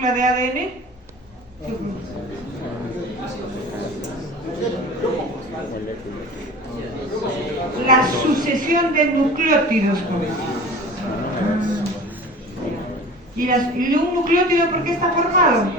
molécula de ADN? La sucesión de nucleótidos, ¿Y un nucleótido por qué está formado?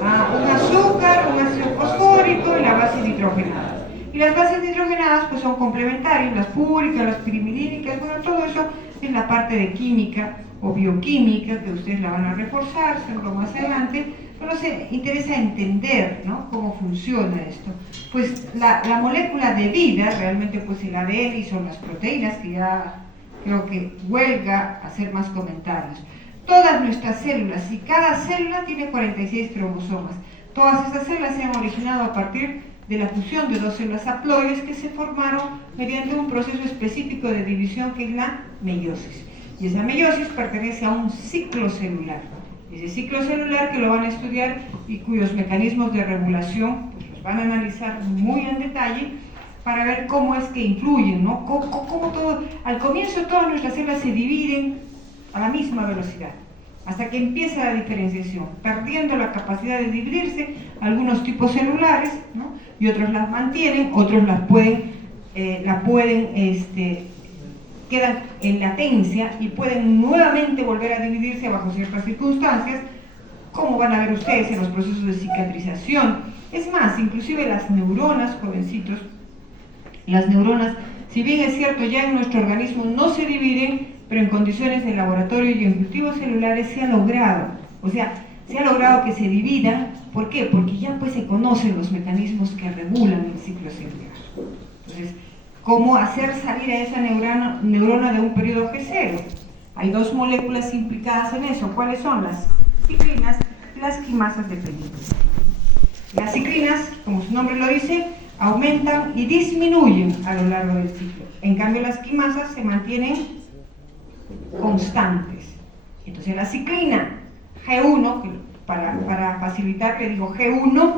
Un azúcar, un ácido fosfórico y la base nitrogenada. Y las bases nitrogenadas pues son complementarias, las púricas, las pirimidínicas, bueno, todo eso es la parte de química o bioquímica, que ustedes la van a reforzar, seguro más adelante, pero nos interesa entender, ¿no?, cómo funciona esto. Pues la molécula de vida, realmente pues el ADN y son las proteínas, que ya creo que huelga hacer más comentarios. Todas nuestras células, y cada célula tiene 46 cromosomas. Todas estas células se han originado a partir de la fusión de dos células haploides que se formaron mediante un proceso específico de división que es la meiosis. Y esa meiosis pertenece a un ciclo celular. Ese ciclo celular que lo van a estudiar y cuyos mecanismos de regulación pues, los van a analizar muy en detalle para ver cómo es que influyen, ¿no? Cómo todo, al comienzo todas nuestras células se dividen a la misma velocidad, hasta que empieza la diferenciación, perdiendo la capacidad de dividirse algunos tipos celulares, ¿no?, y otros las mantienen, otros quedan en latencia y pueden nuevamente volver a dividirse bajo ciertas circunstancias, como van a ver ustedes en los procesos de cicatrización. Es más, inclusive las neuronas, jovencitos, las neuronas, si bien es cierto ya en nuestro organismo no se dividen, pero en condiciones de laboratorio y en cultivos celulares se ha logrado, o sea, se ha logrado que se dividan. ¿Por qué? Porque ya pues se conocen los mecanismos que regulan el ciclo celular. Entonces, ¿cómo hacer salir a esa neurona de un periodo G0? Hay dos moléculas implicadas en eso. ¿Cuáles son? Las ciclinas y las quimasas dependientes. Las ciclinas, como su nombre lo dice, aumentan y disminuyen a lo largo del ciclo. En cambio, las quimasas se mantienen constantes. Entonces la ciclina G1, que para facilitar le digo G1,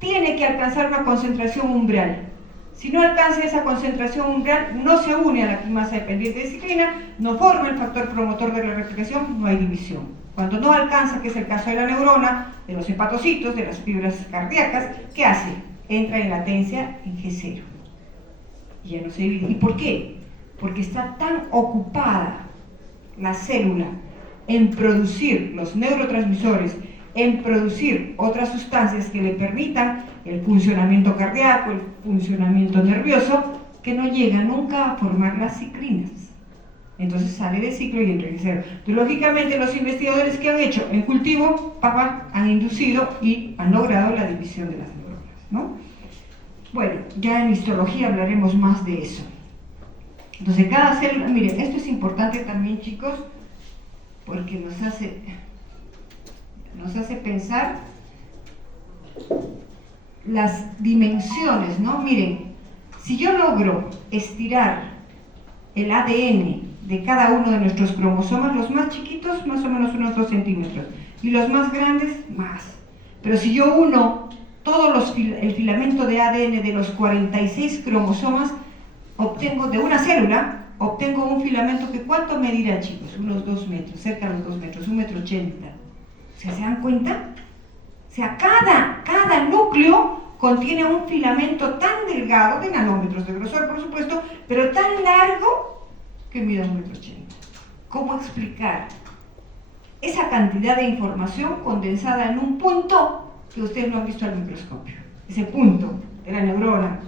tiene que alcanzar una concentración umbral. Si no alcanza esa concentración umbral, no se une a la quimasa dependiente de ciclina, no forma el factor promotor de la replicación, no hay división. Cuando no alcanza, que es el caso de la neurona, de los hepatocitos, de las fibras cardíacas, ¿qué hace? Entra en latencia en G0 y ya no se divide. ¿Y por qué? Porque está tan ocupada la célula en producir los neurotransmisores, en producir otras sustancias que le permitan el funcionamiento cardíaco, el funcionamiento nervioso, que no llega nunca a formar las ciclinas. Entonces sale del ciclo y entra en cero. Entonces, lógicamente, los investigadores que han hecho en cultivo, han inducido y han logrado la división de las neuronas, ¿no? Bueno, ya en histología hablaremos más de eso. Entonces, cada célula, miren, esto es importante también, chicos, porque nos hace pensar las dimensiones, ¿no? Miren, si yo logro estirar el ADN de cada uno de nuestros cromosomas, los más chiquitos, más o menos unos 2 centímetros, y los más grandes, más. Pero si yo uno el filamento de ADN de los 46 cromosomas, obtengo de una célula, obtengo un filamento que ¿cuánto medirá, chicos? Unos 2 metros, cerca de los 2 metros, 1,80 m. O sea, ¿se dan cuenta? O sea, cada núcleo contiene un filamento tan delgado, de nanómetros de grosor, por supuesto, pero tan largo que mide 1,80 m. ¿Cómo explicar esa cantidad de información condensada en un punto que ustedes lo han visto al microscopio? Ese punto de la neurona,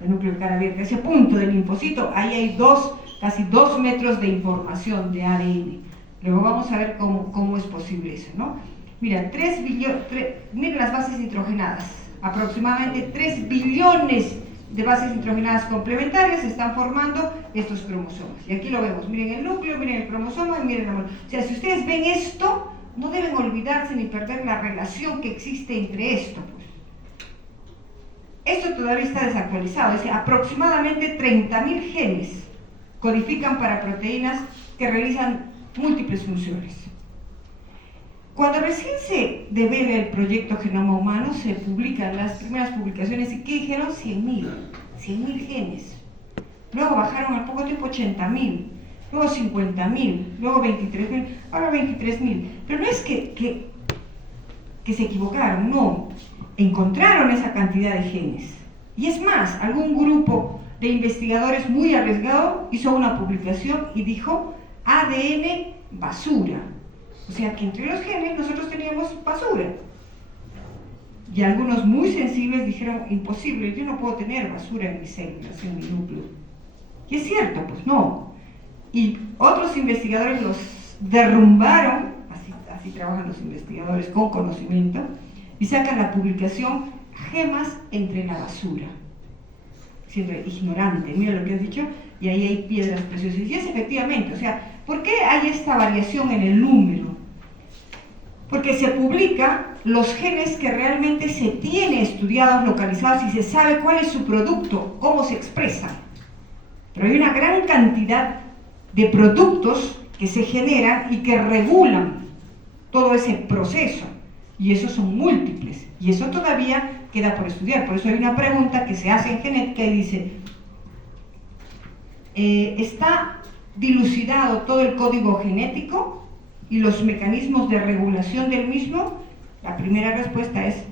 el núcleo de cara abierta, ese punto del linfocito, ahí hay casi 2 metros de información de ADN. Luego vamos a ver cómo es posible eso, ¿no? Mira, miren las bases nitrogenadas. Aproximadamente 3 billones de bases nitrogenadas complementarias están formando estos cromosomas. Y aquí lo vemos. Miren el núcleo, miren el cromosoma y miren la molécula. O sea, si ustedes ven esto, no deben olvidarse ni perder la relación que existe entre esto. Esto todavía está desactualizado. Es decir, aproximadamente 30.000 genes codifican para proteínas que realizan múltiples funciones. Cuando recién se devela el proyecto Genoma Humano, se publican las primeras publicaciones y ¿qué dijeron? 100.000 genes. Luego bajaron al poco tiempo 80.000, luego 50.000, luego 23.000, ahora 23.000. Pero no es que que se equivocaron, no, encontraron esa cantidad de genes. Y es más, algún grupo de investigadores muy arriesgado hizo una publicación y dijo ADN basura. O sea que entre los genes nosotros teníamos basura. Y algunos muy sensibles dijeron, imposible, yo no puedo tener basura en mis células, en mi núcleo. Y es cierto, pues no. Y otros investigadores los derrumbaron, así trabajan los investigadores con conocimiento, y sacan la publicación Gemas entre la basura. Siempre ignorante, mira lo que has dicho, y ahí hay piedras preciosas. Y es efectivamente, o sea, ¿por qué hay esta variación en el número? Porque se publica los genes que realmente se tiene estudiados, localizados y se sabe cuál es su producto, cómo se expresa. Pero hay una gran cantidad de productos que se generan y que regulan todo ese proceso. Y esos son múltiples. Y eso todavía queda por estudiar. Por eso hay una pregunta que se hace en genética y dice, ¿está dilucidado todo el código genético y los mecanismos de regulación del mismo? La primera respuesta es,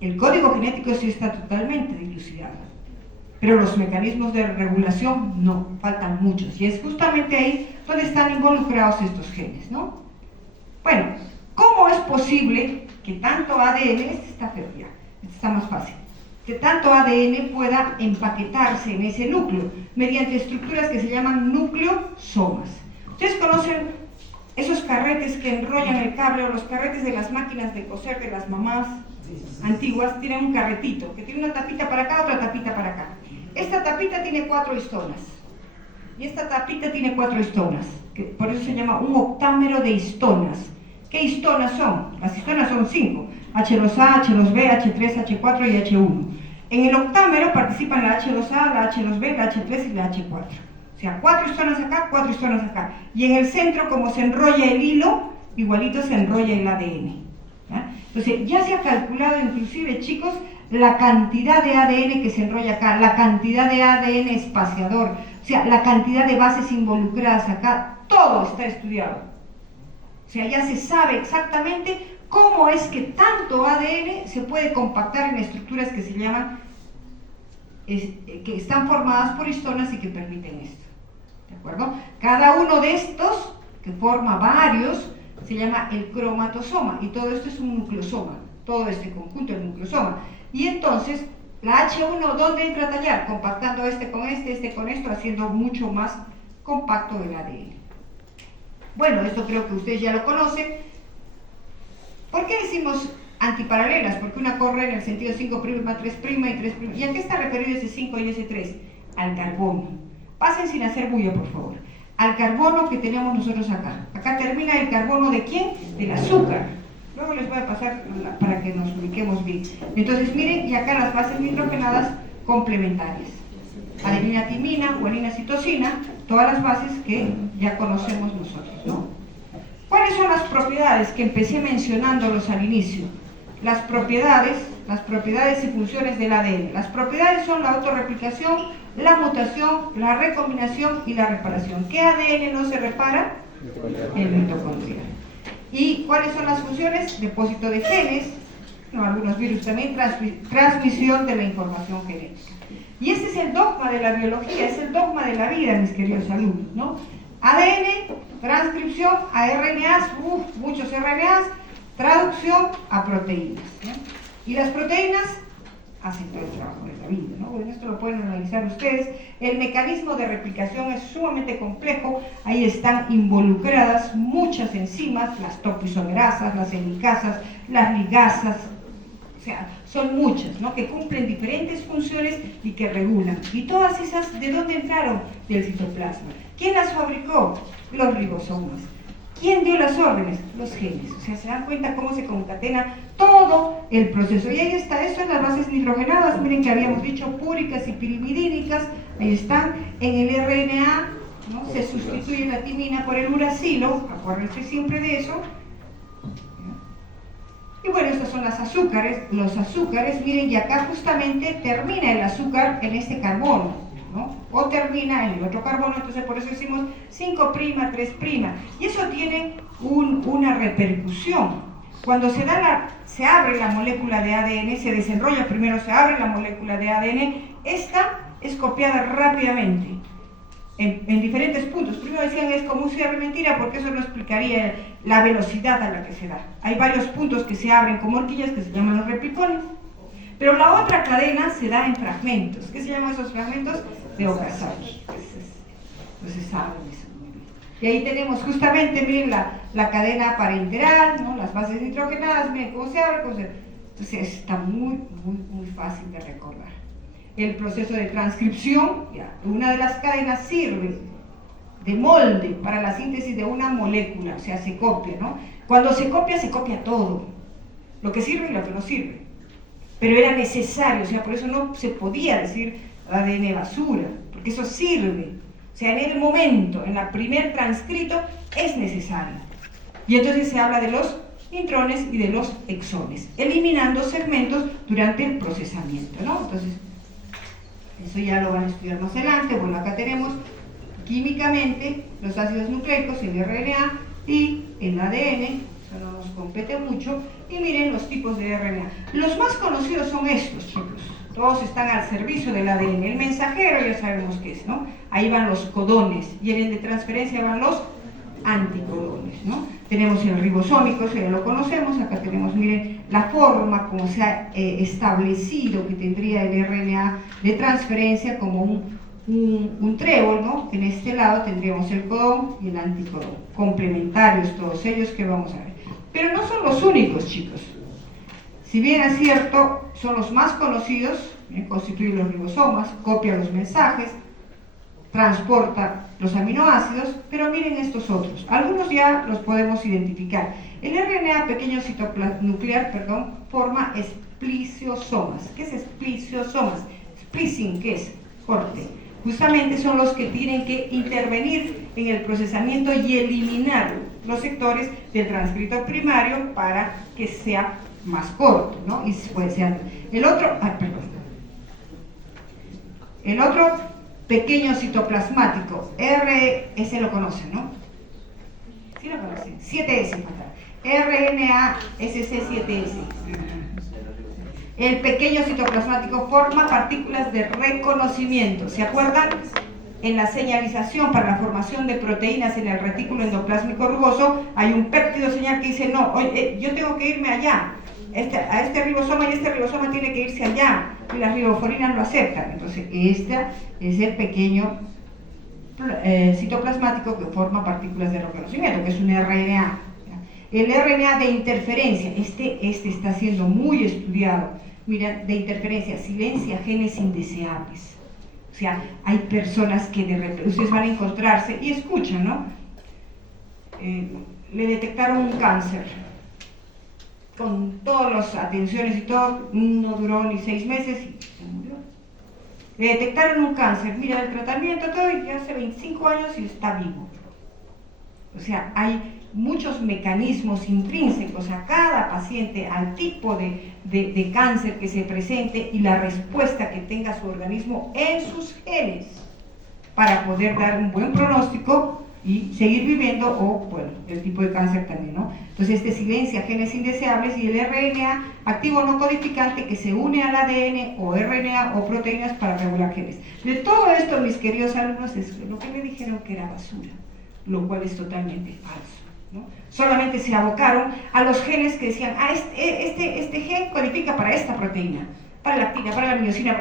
el código genético sí está totalmente dilucidado, pero los mecanismos de regulación no, faltan muchos, y es justamente ahí donde están involucrados estos genes, ¿no? Bueno, ¿cómo es posible que tanto ADN, este está feo ya, este está más fácil, que tanto ADN pueda empaquetarse en ese núcleo mediante estructuras que se llaman nucleosomas? Ustedes conocen esos carretes que enrollan el cable, o los carretes de las máquinas de coser de las mamás antiguas, tienen un carretito que tiene una tapita para acá, otra tapita para acá. Esta tapita tiene 4 histonas y esta tapita tiene 4 histonas, que por eso se llama un octámero de histonas. ¿Qué histonas son? Las histonas son 5, H2A, H2B, H3, H4 y H1. En el octámero participan la H2A, la H2B, la H3 y la H4. O sea, 4 histonas acá, 4 histonas acá. Y en el centro, como se enrolla el hilo, igualito se enrolla el ADN. ¿Ya? Entonces, ya se ha calculado inclusive, chicos, la cantidad de ADN que se enrolla acá, la cantidad de ADN espaciador, o sea, la cantidad de bases involucradas acá, todo está estudiado. O sea, ya se sabe exactamente cómo es que tanto ADN se puede compactar en estructuras que se llaman, que están formadas por histonas y que permiten esto. ¿De acuerdo? Cada uno de estos, que forma varios, se llama el cromatosoma, y todo esto es un nucleosoma, todo este conjunto es nucleosoma. Y entonces, la H1, ¿dónde entra a tallar? Compactando este con esto, haciendo mucho más compacto el ADN. Bueno, esto creo que ustedes ya lo conocen. ¿Por qué decimos antiparalelas? Porque una corre en el sentido 5', 3' y 3'. ¿Y a qué está referido ese 5 y ese 3? Al carbono. Pasen sin hacer bulla, por favor. Al carbono que tenemos nosotros acá. Acá termina el carbono ¿de quién? Del azúcar. Luego les voy a pasar para que nos ubiquemos bien. Entonces miren, y acá las bases nitrogenadas complementarias. Adenina, timina, guanina, citosina, todas las bases que ya conocemos nosotros, ¿no? ¿Cuáles son las propiedades que empecé mencionándolos al inicio? Las propiedades y funciones del ADN. Las propiedades son la autorreplicación, la mutación, la recombinación y la reparación. ¿Qué ADN no se repara? El mitocondrial. ¿Y cuáles son las funciones? Depósito de genes, no, algunos virus también, transmisión de la información genética. Y ese es el dogma de la biología, es el dogma de la vida, mis queridos alumnos, ¿no? ADN, transcripción a RNAs, muchos RNAs, traducción a proteínas, ¿no? Y las proteínas hacen todo el trabajo de la vida, ¿no? Bueno, esto lo pueden analizar ustedes. El mecanismo de replicación es sumamente complejo, ahí están involucradas muchas enzimas, las topoisomerasas, las helicasas, las ligasas, o sea, son muchas, ¿no? Que cumplen diferentes funciones y que regulan. Y todas esas, ¿de dónde entraron? Del citoplasma. ¿Quién las fabricó? Los ribosomas. ¿Quién dio las órdenes? Los genes. O sea, se dan cuenta cómo se concatena todo el proceso. Y ahí está, esto en las bases nitrogenadas, miren que habíamos dicho púricas y pirimidínicas, ahí están, en el RNA, ¿no? Se sustituye la timina por el uracilo, acuérdense siempre de eso. Y bueno, estos son los azúcares, miren, y acá justamente termina el azúcar en este carbono, ¿no? O termina en el otro carbono, entonces por eso decimos 5', 3'. Y eso tiene una repercusión. Cuando se se abre la molécula de ADN, se desenrolla, primero se abre la molécula de ADN, esta es copiada rápidamente en diferentes puntos. Primero decían es como un cierre mentira porque eso no explicaría la velocidad a la que se da. Hay varios puntos que se abren como horquillas que se llaman los replicones. Pero la otra cadena se da en fragmentos. ¿Qué se llaman esos fragmentos? De Okazaki. Entonces saben eso muy bien. Y ahí tenemos justamente, miren, la cadena parenteral, ¿no? Las bases nitrogenadas, miren cómo se abre, cómo se... Entonces está muy fácil de recordar. El proceso de transcripción, ya, una de las cadenas sirve de molde para la síntesis de una molécula, o sea, se copia, ¿no? Cuando se copia todo, lo que sirve y lo que no sirve. Pero era necesario, o sea, por eso no se podía decir ADN basura, porque eso sirve. O sea, en el momento, en el primer transcrito, es necesario. Y entonces se habla de los intrones y de los exones, eliminando segmentos durante el procesamiento, ¿no? Entonces, eso ya lo van a estudiar más adelante. Bueno, acá tenemos químicamente los ácidos nucleicos, el RNA y el ADN, eso no nos compete mucho. Y miren los tipos de RNA. Los más conocidos son estos, chicos. Todos están al servicio del ADN. El mensajero ya sabemos qué es, ¿no? Ahí van los codones y en el de transferencia van los anticodones, ¿no? Tenemos el ribosómico, ya lo conocemos. Acá tenemos, miren, la forma como se ha establecido que tendría el RNA de transferencia como un trébol, ¿no? En este lado tendríamos el codón y el anticodón, complementarios todos ellos que vamos a ver. Pero no son los únicos, chicos. Si bien es cierto, son los más conocidos, constituyen los ribosomas, copia los mensajes, transporta los aminoácidos, pero miren estos otros. Algunos ya los podemos identificar. El RNA pequeño nuclear, forma esplisiosomas. ¿Qué es esplisiosomas? Splicing, ¿qué es? Corte. Justamente son los que tienen que intervenir en el procesamiento y eliminar los sectores del transcrito primario para que sea más corto, ¿no? Y pues, el otro pequeño citoplasmático, ese lo conocen, ¿no? ¿Sí lo conocen? 7S, RNA SC7S. El pequeño citoplasmático forma partículas de reconocimiento. ¿Se acuerdan? En la señalización para la formación de proteínas en el retículo endoplásmico rugoso hay un péptido señal que dice, no, oye, yo tengo que irme allá. A este ribosoma y este ribosoma tiene que irse allá. Y las riboforinas lo aceptan. Entonces, este es el pequeño citoplasmático que forma partículas de reconocimiento, que es un RNA. El RNA de interferencia, este está siendo muy estudiado. Mira, de interferencia, silencia genes indeseables. O sea, hay personas que de repente, ustedes van a encontrarse y escuchan, ¿no? Le detectaron un cáncer. Con todas las atenciones y todo, no duró ni 6 meses y se murió. Le detectaron un cáncer, mira el tratamiento, todo, y ya hace 25 años y está vivo. O sea, hay muchos mecanismos intrínsecos a cada paciente, al tipo de cáncer que se presente y la respuesta que tenga su organismo en sus genes para poder dar un buen pronóstico y seguir viviendo, o bueno, el tipo de cáncer también, ¿no? Entonces silencia genes indeseables y el RNA activo no codificante que se une al ADN o RNA o proteínas para regular genes. De todo esto, mis queridos alumnos, es lo que me dijeron que era basura, lo cual es totalmente falso, ¿no? Solamente se abocaron a los genes que decían, este gen codifica para esta proteína, para la actina, para la miosina,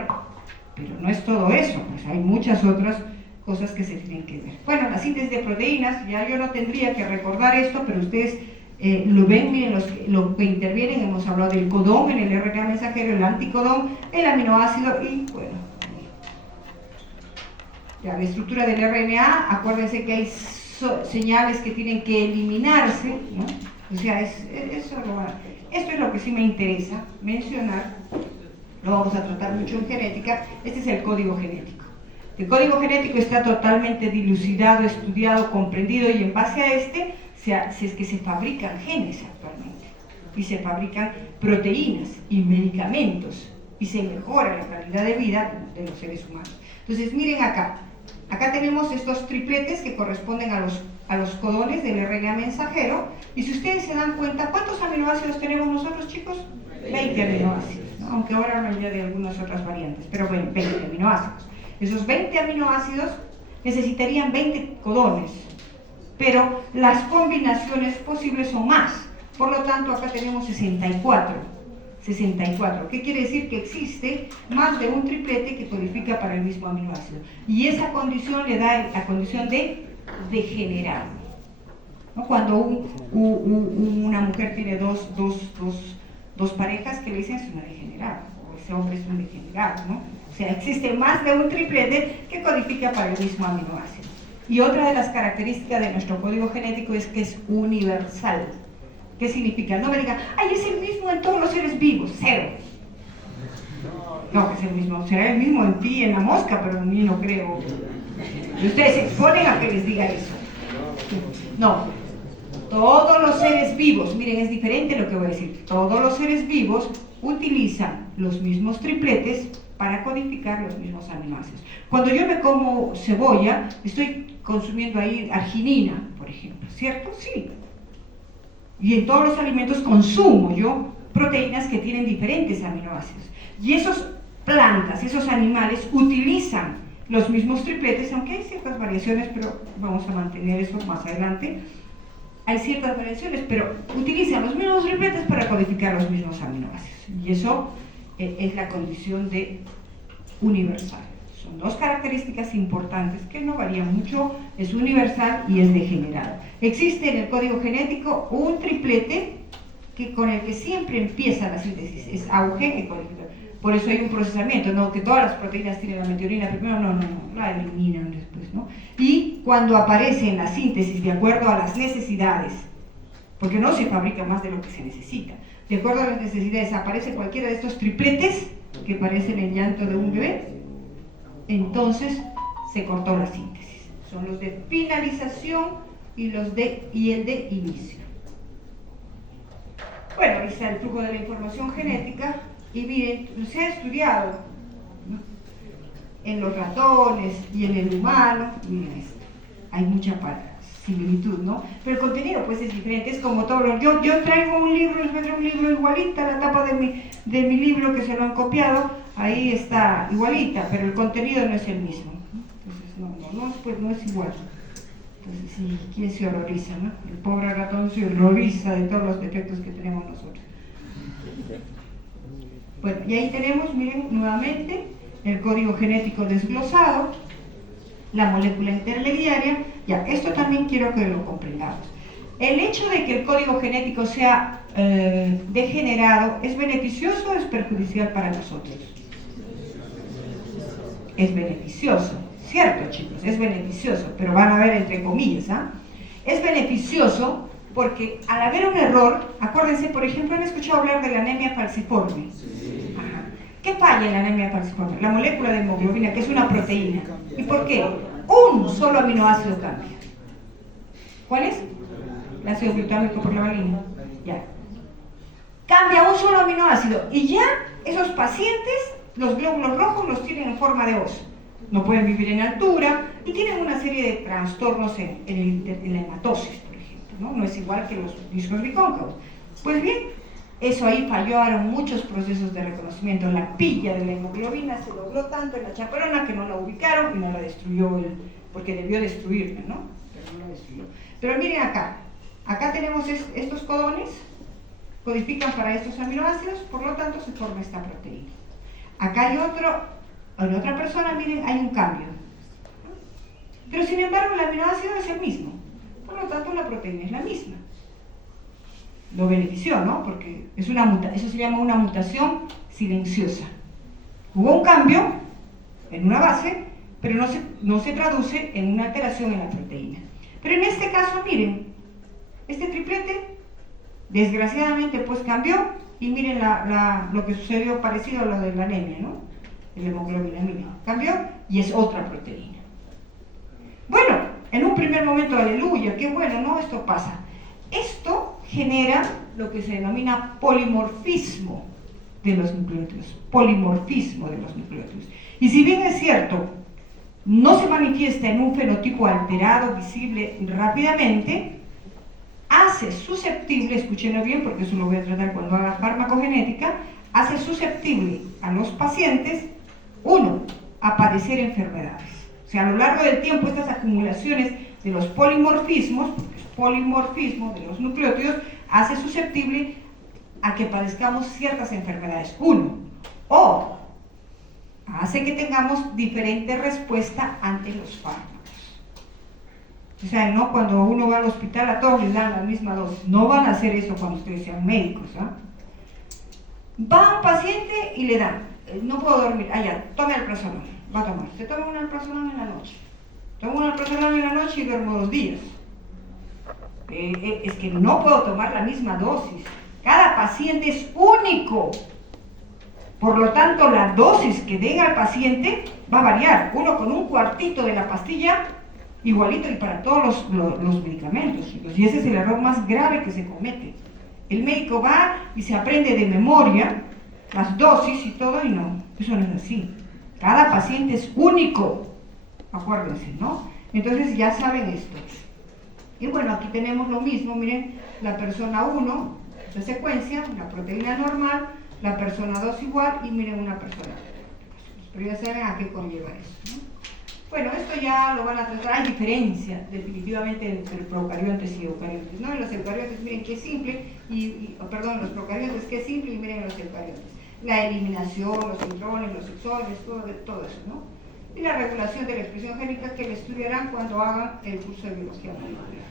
pero no es todo eso, pues hay muchas otras cosas que se tienen que ver. Bueno, la síntesis de proteínas, ya yo no tendría que recordar esto, pero ustedes lo ven, miren lo que intervienen, hemos hablado del codón en el RNA mensajero, el anticodón, el aminoácido y bueno, ya, la estructura del RNA, acuérdense que hay señales que tienen que eliminarse, ¿no? O sea, esto es lo que sí me interesa mencionar, lo vamos a tratar mucho en genética. Este es el código genético. El código genético está totalmente dilucidado, estudiado, comprendido, y en base a si es que se fabrican genes actualmente, y se fabrican proteínas y medicamentos, y se mejora la calidad de vida de los seres humanos. Entonces, miren acá tenemos estos tripletes que corresponden a a los codones del RNA mensajero, y si ustedes se dan cuenta, ¿cuántos aminoácidos tenemos nosotros, chicos? 20 aminoácidos, ¿no? Aunque ahora me añade algunas otras variantes, pero bueno, 20 aminoácidos. Esos 20 aminoácidos necesitarían 20 codones, pero las combinaciones posibles son más. Por lo tanto, acá tenemos 64. 64. ¿Qué quiere decir? Que existe más de un triplete que codifica para el mismo aminoácido. Y esa condición le da la condición de degenerado, ¿no? Cuando una mujer tiene dos parejas, que le dicen es una degenerada, o ese hombre es un degenerado, ¿no? O sea, existe más de un triplete que codifica para el mismo aminoácido. Y otra de las características de nuestro código genético es que es universal. ¿Qué significa? No me digan, ay, es el mismo en todos los seres vivos, cero. No, que es el mismo, será el mismo en ti, en la mosca, pero en mí no creo. Y ustedes se exponen a que les diga eso. No, todos los seres vivos, miren, es diferente lo que voy a decir, todos los seres vivos utilizan los mismos tripletes para codificar los mismos aminoácidos. Cuando yo me como cebolla, estoy consumiendo ahí arginina, por ejemplo, ¿cierto? Sí. Y en todos los alimentos consumo yo proteínas que tienen diferentes aminoácidos. Y esas plantas, esos animales utilizan los mismos tripletes, aunque hay ciertas variaciones, pero vamos a mantener eso más adelante. Hay ciertas variaciones, pero utilizan los mismos tripletes para codificar los mismos aminoácidos. Y eso es la condición de universal. Son dos características importantes que no varían mucho, es universal y es degenerado. Existe en el código genético un triplete con el que siempre empieza la síntesis, es AUG que codifica. Por eso hay un procesamiento, no que todas las proteínas tienen la metionina primero, no, la eliminan después, ¿no? Y cuando aparece en la síntesis de acuerdo a las necesidades, porque no se fabrica más de lo que se necesita, de acuerdo a las necesidades aparece cualquiera de estos tripletes que parecen el llanto de un bebé, entonces se cortó la síntesis. Son los de finalización y el de inicio. Bueno, ahí está el flujo de la información genética y miren, se ha estudiado, ¿no?, en los ratones y en el humano. Miren esto, hay mucha similitud, ¿no? Pero el contenido pues es diferente, es como todo. Yo traigo un libro, les voy a traer un libro igualita, la tapa de mi libro que se lo han copiado, ahí está igualita, pero el contenido no es el mismo. Entonces no es igual. Entonces sí, ¿quién se horroriza, no? El pobre ratón se horroriza de todos los defectos que tenemos nosotros. Bueno, y ahí tenemos, miren, nuevamente, el código genético desglosado, la molécula intermediaria. Ya, esto también quiero que lo comprendamos. El hecho de que el código genético sea degenerado, ¿es beneficioso o es perjudicial para nosotros? Es beneficioso, ¿cierto, chicos? Es beneficioso, pero van a ver entre comillas, ¿ah? Es beneficioso porque al haber un error, acuérdense, por ejemplo, ¿han escuchado hablar de la anemia falciforme? Sí. Ajá. ¿Qué falla en la anemia falciforme? La molécula de hemoglobina, que es una proteína. ¿Y por qué? Un solo aminoácido cambia. ¿Cuál es? El ácido glutámico por la valina. Ya. Cambia un solo aminoácido y ya esos pacientes, los glóbulos rojos los tienen en forma de oso. No pueden vivir en altura y tienen una serie de trastornos en la hematosis, por ejemplo, ¿no? No es igual que los discos bicóncavos. Pues bien, eso ahí fallaron muchos procesos de reconocimiento. La pilla de la hemoglobina se logró tanto en la chaperona que no la ubicaron y no la destruyó porque debió destruirla, ¿no? Pero no la destruyó. Pero miren acá tenemos estos codones, codifican para estos aminoácidos, por lo tanto se forma esta proteína. Acá hay en otra persona, miren, hay un cambio. Pero sin embargo el aminoácido es el mismo, por lo tanto la proteína es la misma. Lo benefició, ¿no? Porque eso se llama una mutación silenciosa. Hubo un cambio en una base, pero no se traduce en una alteración en la proteína. Pero en este caso, miren, este triplete, desgraciadamente, pues cambió, y miren lo que sucedió parecido a lo de la anemia, ¿no? La hemoglobina, miren, cambió y es otra proteína. Bueno, en un primer momento, aleluya, qué bueno, ¿no? Esto pasa. Esto genera lo que se denomina polimorfismo de los nucleótidos. Polimorfismo de los nucleótidos. Y si bien es cierto no se manifiesta en un fenotipo alterado visible rápidamente, hace susceptible, escúchenlo bien porque eso lo voy a tratar cuando haga farmacogenética, hace susceptible a los pacientes, uno, a padecer enfermedades. O sea, a lo largo del tiempo estas acumulaciones de los polimorfismos, porque es polimorfismo de los nucleótidos, hace susceptible a que padezcamos ciertas enfermedades. Uno, o hace que tengamos diferente respuesta ante los fármacos. O sea, no cuando uno va al hospital a todos les dan la misma dosis. No van a hacer eso cuando ustedes sean médicos, ¿ah? Va un paciente y le dan, no puedo dormir, allá, tome alprazolam, va a tomar. Se toma un alprazolam en la noche. Tomo un alprazolam en la noche y duermo 2 días. Es que no puedo tomar la misma dosis. Cada paciente es único. Por lo tanto, la dosis que den al paciente va a variar. Uno con un cuartito de la pastilla, igualito y para todos los medicamentos. Y ese es el error más grave que se comete. El médico va y se aprende de memoria las dosis y todo, y no, eso no es así. Cada paciente es único, acuérdense, ¿no? Entonces ya saben esto. Y bueno, aquí tenemos lo mismo, miren, la persona 1, la secuencia, la proteína normal, la persona 2 igual, y miren una persona. Pero ya saben a qué conlleva eso, ¿no? Bueno, esto ya lo van a tratar, hay diferencia definitivamente entre procariontes y eucariontes, ¿no? En los eucariontes miren que es simple, perdón, los procariontes que es simple, y miren los eucariontes. La eliminación, los intrones, los exones, todo eso, ¿no? Y la regulación de la expresión génica que le estudiarán cuando hagan el curso de biología molecular.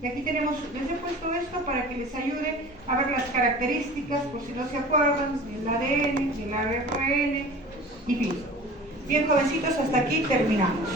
Y aquí tenemos, les he puesto esto para que les ayude a ver las características, por si no se acuerdan, del ADN, del ARN, y fin. Bien, jovencitos, hasta aquí terminamos.